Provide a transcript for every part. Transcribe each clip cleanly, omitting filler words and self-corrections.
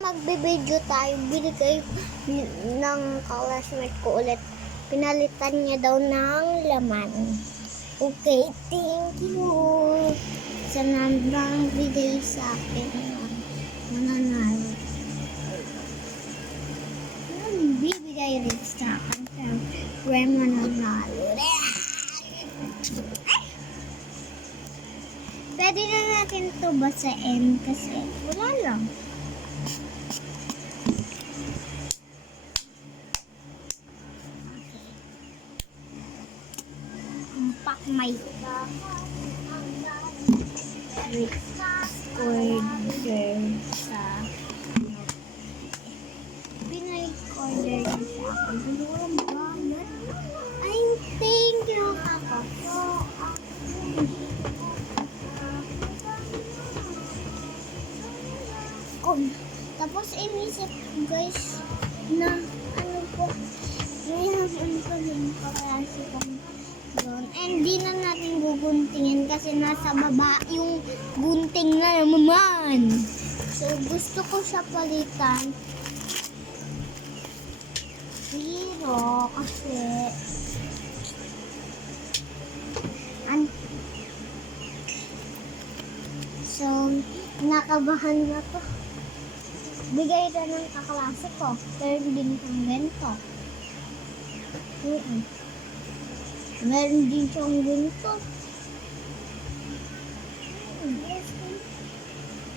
Magbibideo tayo, binigay ng classmate ko ulit. Pinalitan niya daw ng laman. Okay, thank you. Sa nandang bigay sa akin mananalo. Bibigay rin sa akin siyempre mananalo. Pwede na natin ito basahin kasi wala lang. May recorder sa pina-recorder sa akin. Walang bayad. Ay, thank you, kako. Tapos inisip guys na ano po, may hapon pa rin kaklase kong doon. And di na natin guguntingin kasi nasa baba yung gunting na naman. So gusto ko siya palitan. Pero kasi so nakabahan na to. Bigay na ng kaklase ko. Pero hindi nitong ganito. Meron din siyang ganito.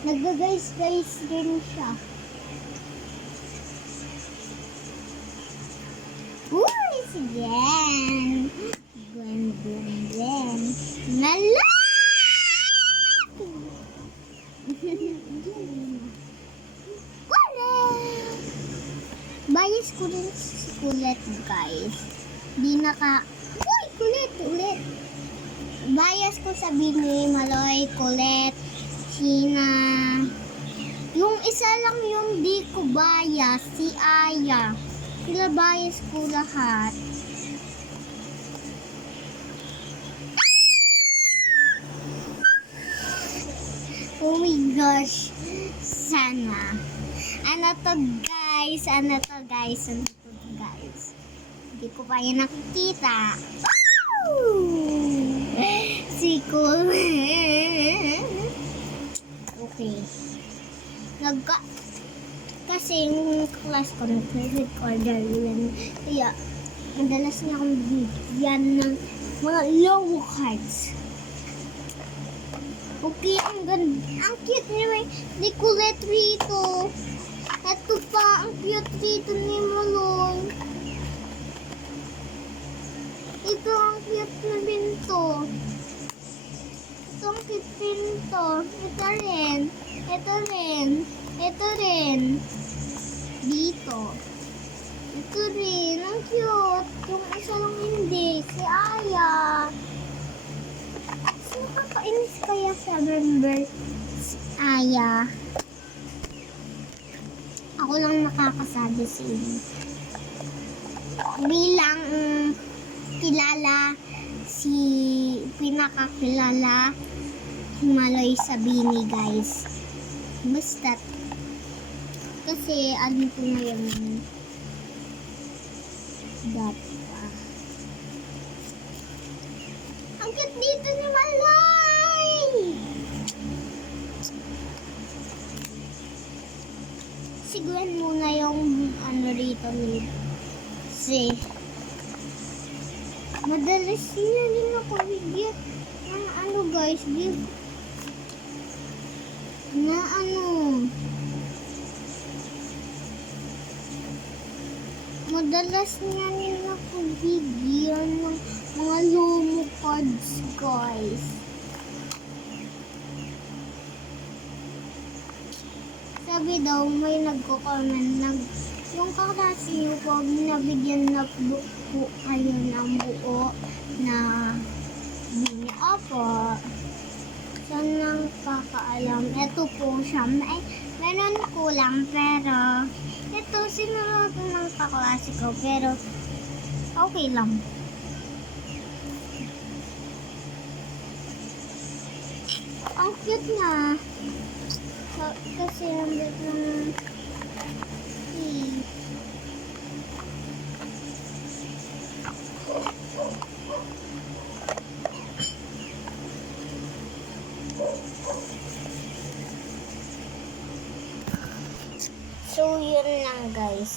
Nag-guys din siya. Uy, si Jen. Gwen. Nala! Bias ko rin ulit, guys. Di naka... Ulit. Bias ko sa Bini, Maloy, Kulit, Sina. Yung isa lang yung di ko bias, si Aya. Sila bias ko lahat. Oh my gosh. Sana. Ano to guys? Hindi ko pa yan nakikita. Si cool. Okay. Kasi yung class ko nag-recorder yun. Kaya, madalas na akong bigyan ng mga low cards. Okay, ang ganda. Ang cute niya. Di kulit rito. Ito pa, ang cute rito ni Maloy. Ito ang cute na pinto. Ito ang cute pinto. Ito rin. Dito. Ito rin. Ang cute. Yung isa lang hindi. Si Aya. Nakakainis kaya sa member si Aya. Ako lang nakakasabi sa inyo. Bilang kilala pinakakilala si Maloy sa Bini, guys. Basta kasi ano ko ngayon ang cute dito ni Maloy. Siguran muna yung ano rito ni madalas niya din ako bigyan ng ano guys, madalas niya din ako bigyan ng mga lomo cards, guys. Sabi daw may nagko-comment yung kaklase niyo pag nabigyan na po kayo ng buo na Bini. Opo. Saan nang kakaalam? Ito po siya. Meron kulang pero ito sinunod ng kaklase ko pero okay lang. Ang cute na. Kasi nandito ng So, yun lang guys.